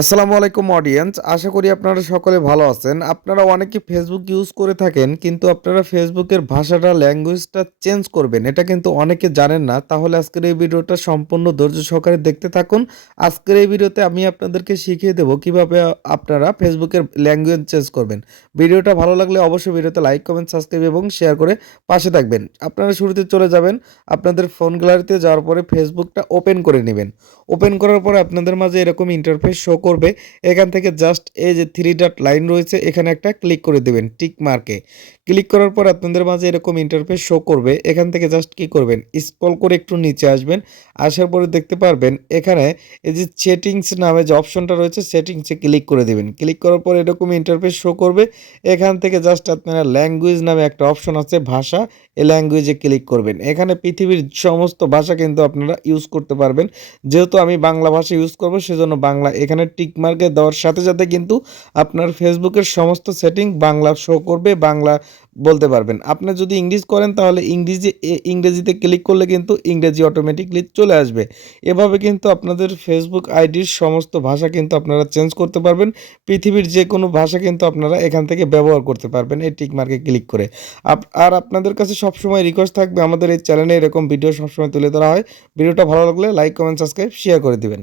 আসসালামু আলাইকুম অডিয়েন্স, আশা করি আপনারা সকলে ভালো আছেন। আপনারা অনেকে ফেসবুক ইউজ করে থাকেন, কিন্তু আপনারা ফেসবুকের ভাষাটা ল্যাঙ্গুয়েজটা চেঞ্জ করবেন, এটা কিন্তু অনেকে জানেন না। তাহলে আজকের এই ভিডিওটা সম্পূর্ণ ধৈর্য সহকারে দেখতে থাকুন। আজকের এই ভিডিওতে আমি আপনাদেরকে শিখিয়ে দেবো কিভাবে আপনারা ফেসবুকের ল্যাঙ্গুয়েজ চেঞ্জ করবেন। ভিডিওটা ভালো লাগলে অবশ্যই ভিডিওতে লাইক, কমেন্ট, সাবস্ক্রাইব এবং শেয়ার করে পাশে থাকবেন। আপনারা শুরুতে চলে যাবেন আপনাদের ফোন গ্যালারিতে, যাওয়ার পরে ফেসবুকটা ওপেন করে নেবেন। ওপেন করার পরে আপনাদের মাঝে এরকম ইন্টারফেস শো করবে। এখান থেকে জাস্ট এই যে থ্রি ডট লাইন রয়েছে, এখানে একটা ক্লিক করে দেবেন টিক মার্কে। ক্লিক করার পর আপনাদের মাঝে এরকম ইন্টারফেস শো করবে। এখান থেকে জাস্ট কি করবেন, স্ক্রল করে একটু নিচে আসবেন। আসার পরে দেখতে পারবেন এখানে এই যে সেটিংস নামে যে অপশনটা রয়েছে, সেটিংসে ক্লিক করে দেবেন। ক্লিক করার পর এরকম ইন্টারফেস শো করবে। এখান থেকে জাস্ট আপনারা ল্যাঙ্গুয়েজ নামে একটা অপশন আছে, ভাষা, এই ল্যাঙ্গুয়েজে ক্লিক করবেন। এখানে পৃথিবীর সমস্ত ভাষা কিন্তু আপনারা ইউজ করতে পারবেন। যেহেতু আমি বাংলা ভাষা ইউজ করব, সেজন্য বাংলা এখানে টিক মার্কে দেওয়ার সাথে সাথে কিন্তু আপনার ফেসবুকের সমস্ত সেটিং বাংলা শো করবে, বাংলা বলতে পারবেন। আপনি যদি ইংলিশ করেন তাহলে ইংরেজিতে ক্লিক করলে কিন্তু ইংরেজি অটোমেটিকলি চলে আসবে। এভাবে কিন্তু আপনাদের ফেসবুক আইডির সমস্ত ভাষা কিন্তু আপনারা চেঞ্জ করতে পারবেন। পৃথিবীর যে কোনো ভাষা কিন্তু আপনারা এখান থেকে ব্যবহার করতে পারবেন এই টিক মার্কে ক্লিক করে। আর আপনাদের কাছে সবসময় রিকোয়েস্ট থাকবে, আমাদের এই চ্যানেলে এরকম ভিডিও সবসময় তুলে ধরা হয়। ভিডিওটা ভালো লাগলে লাইক, কমেন্ট, সাবস্ক্রাইব, শেয়ার করে দিবেন।